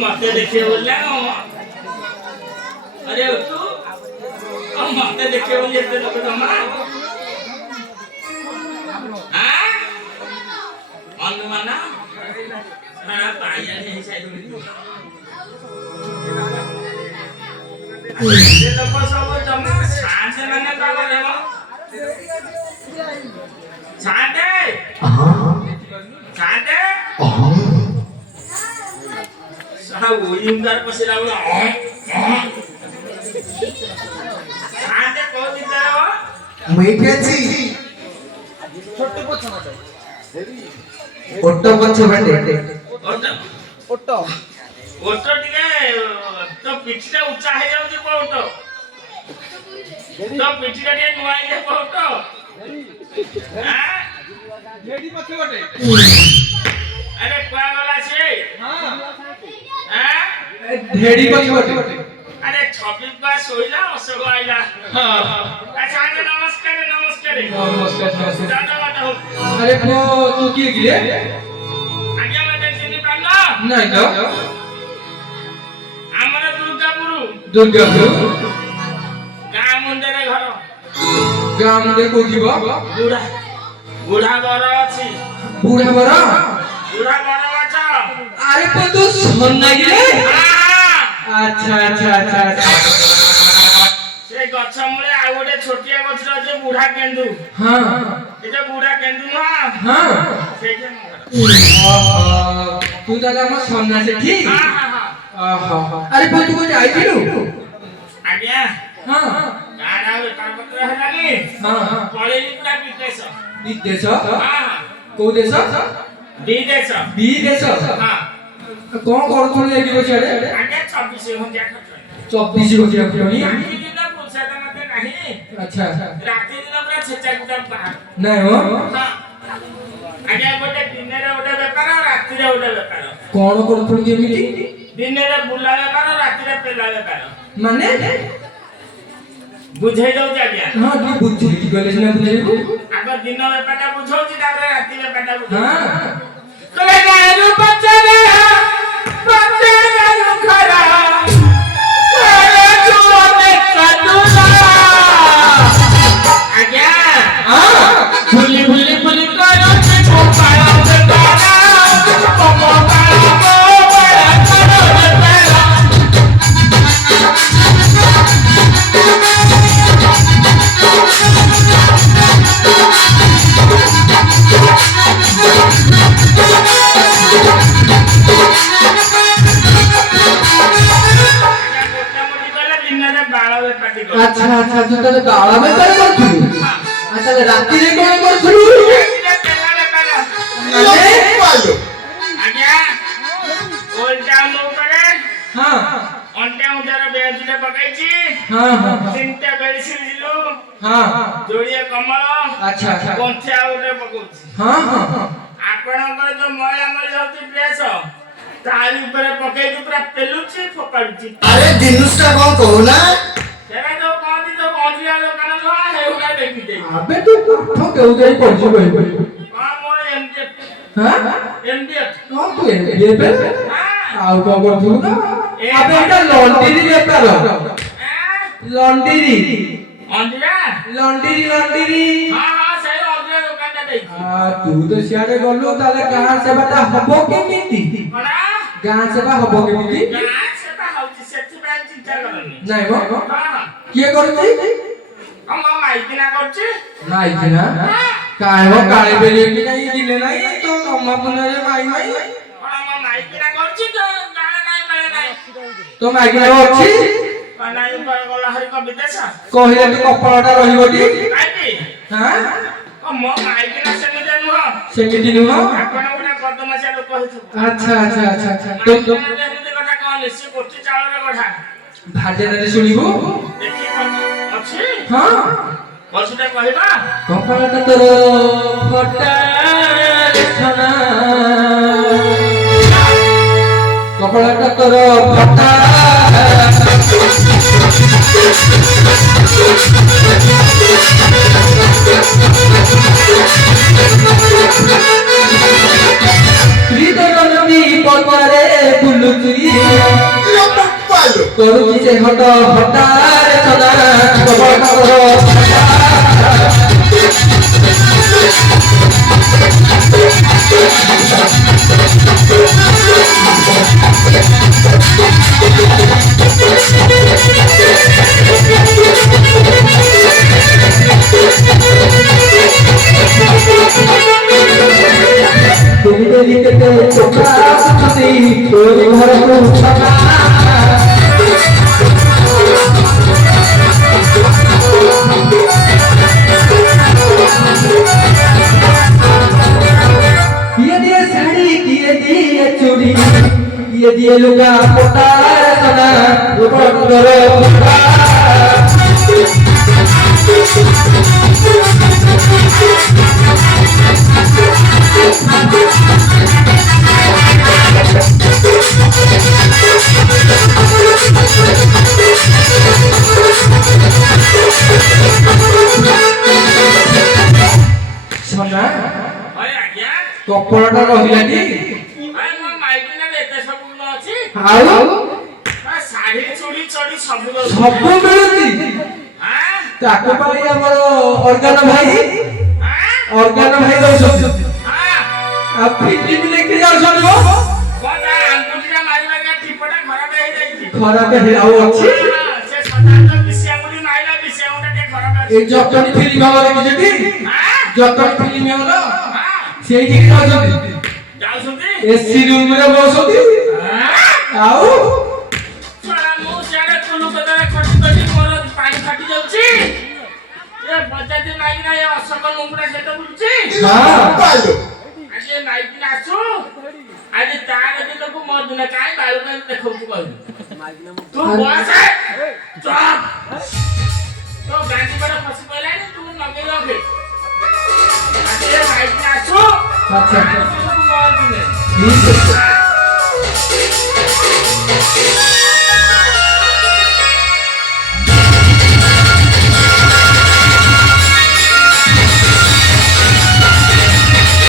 मते देखे बोल अरे तू मते देखे बोल लोग जमा अनुमान पाइया नहीं साइड लोग सब जमा शांत माने पागल है शांत शांत साहा ओइंगार पसेला बोला शांत कोण दिला हो मैठ्याची छोटे पोछ मत ओट्टो पछ बटे ओट्टो ओट्टो टिके तो पिठीटा उच्चा हे जाउची कोटो तो पिठीटा टिके नुआई जे कोटो हां लेडी पछ बटे अरे कोआ वाला छे हां हां ढेड़ी पछ बटे अरे 26 बार सोइला असो आइला हां अच्छा नमस्कार नमस्कार नमस्कार दादा बताओ अरे वो तू किए गिरे आज्ञा मते सिनी पाला नहीं तो हमरा दुर्गापुर गाँ मुंडे घर गाम दे कोठीबा बुढ़ा बुढ़ा बर अछि बुढ़ा बरा बुढ़ा बर अच्छा अरे पर तू सुन नहीं गिरे अच्छा अच्छा अच्छा से गछ मुळे आ गोटे छोटिया गछ जे बुढ़ा केंदु हां ए जे बुढ़ा केंदु ना हां से जे तू दादा म सोना से ठीक हां हां अरे पर तू को जाई दिलु आज्ञा हां गाडा बेकार पत्र हेलानी हां पळेली पुरा विदेश हां को देश विदेश विदेश हां कौन करथुन लेकी बचारे आज्ञा 26 घंटा खटनी 24 घंटा खटनी राती दिन पुछाता मते नाही अच्छा राती दिन पूरा छेचा गुटा बाहर नहीं हो हां आज्ञा गोटे दिन रे गोटे बेकार राती रे गोटे बेकार कौन करथुन केमिति दिन रे बुला बेकार राती रे पेला बेकार माने बुझे जाऊ आज्ञा हां तू बुद्धि की गले ना बुझेबू आग दिन बेपाटा बुझौची तारे राती बेपाटा बुझौ हां कले गायनु बच्चारे बच्चारे खरा करे जुआने कदुला आज्ञा हां भूली भूली भूली करो के छोपाया बेटारा पपा पाया बड़ा करो बेटारा अच्छा अच्छा तू तो गाला में कर करथुलु अच्छा राती रे कोन करथुलु माने आज्ञा ओल्टा नो करे हां अंटे उधर बेजुले पकाइची हां हां तीनटा बेडशीट दिलु हां जोड़िया कमल अच्छा अच्छा पंचा उधर पकोची हां हां आपणकर जो मळा मळी होती ड्रेस तारी ऊपर पकाई पूरा पेलुची फोपाडुची अरे जिनुसटा कोन कहूना सेरा जो कहती जो पहुंचिया दुकान जो है उगा देखी दे अबे तू पाठ केउ जाई पढ़ी बई हां मोर एमडीएफ हां एमडीएफ हां तू ये पे आउ को करथुलु ना अबे एटा लॉन्ड्री बेपार लॉन्ड्री अंडिया लॉन्ड्री हां हां सही ऑर्डर दुकान दा दे तू तो सियारे गल्लो ताले गां सेवाटा हबो केमिति बड़ा गां सेवा हबो केमिति गां सेवा होची सेठी ब्रांच चिंता करनी नाही गो हां किए करछि हम माइकिना करछि नाही किना काय हो काळे बेले की नाही दिले नाही तो अम्मा पुनरे माई माई हम माइकिना करछि तो गां नाही मिले नाही तो माइकिना अछि नाही पर गला हरि को विदेश कहिले तू कपड़ाटा रहिबोटी काई हां हम माइकिना सेमिते नुह सेमिति नुह आपण उना बदमाशा लोक होइछु अच्छा अच्छा अच्छा अच्छा तो माइकिना देहते कथा कहले से कोठी चाळर गढा भाजेनारे सुनिबो देखि अछि हां बसुटा कहबा कपड़ाटा तोर फटा देखना କପଡ଼ାଟା ତୋର ଫଟା ଶ୍ରୀଧରଣୀ ପଦାରେ ବୁଲୁଚି କରୁଛି ସେ ହଟ ହଟାରେ ସଦା କପଡ଼ାଟା ତୋର ଫଟା ডেলি কেটে চোখা আসছি তোর ঘরକୁ ছটা কিয়ে দিয়ে শাড়ি কিয়ে দিয়ে চুড়ি কিয়ে দিয়ে লুগা পোটা সোনা উপর করে সোনা ଭାଇ ଆଜ୍ଞା କପଡ଼ାଟା ରହିଲାନି ଭାଇ ମୋ ମାଇକିନାରେ ଏତେ ସବୁ ଗୁଣ ଅଛି ଆଉ ଭାଇ ଶାଢୀ ଚୁଡ଼ି ଚଡ଼ି ସବୁ ଅଛି ସବୁ ମିଳୁଛି ଆଁ ତାକୁ ପାଇଁ ଆମର ଅର୍ଗାନ ଭାଇ ଆଁ ଅର୍ଗାନ ଭାଇ ଦଉଛନ୍ତି ଆଁ ଆଉ ଫିଟି ବି ନେଇକି ଯାଉଛନ୍ତି ମ କଣ ତା ଆଙ୍ଗୁଠିଟା ମାରିବା ଗା ଟିପଟା ଖରାପ ହେଇଯାଇଛି ଖରାପ ଆଉ ଅଛି ସେ ସଦାବେଳେ ବିଷି ଆଙ୍ଗୁଠି ମାଇଲା ବିଷି ଆଙ୍ଗୁଠିଟା ଟିକେ ଖରାପ এই ଅଛି ଜଟଣୀ ଫିଲ୍ମ ହଲ ଦେଖିଛନ୍ତି ଆଁ ଜଟଣୀ ଫିଲ୍ମ ହଲ ଆଁ ସେଇଠିକି ଯାଉଛନ୍ତି ଯାଉଛନ୍ତି ଏସି ରୁମରେ ବସନ୍ତି ଆଉ ଛଡ଼ା ମୁଁ ସିଆଡ଼େ କୁଲୁ କତାରେ ଖଟି ଖଟି ମୋର ପାଣି ଫାଟି ଯାଉଛି ଏ ବଜାତି ନାଇକିନା ଏ ଅଶୋକ ଲୁଙ୍ଗୁଡ଼ା ସେଟା ବୁଲୁଛି ଆଜି ଏ ନାଇକିନା ଆସୁ ଆଜି ତାର ଦିନକୁ ମୋ ଦିନ କାହିଁ ବାଳୁ କାହିଁ ଦେଖାଉଛୁ କହିବୁ ତୁ ବସ ଚପ ତୋ ଗାଣ୍ଡି ପଟେ ଫସି ପଇଲାଣି ତୁ ନଗେଇ ରଖେ ଆଜି ଏ ନାଇକିନା ଆସୁ ଆଚ୍ଛା ତାର ଦିନକୁ ମୋ ଦିନେ ଠିକ ଅଛି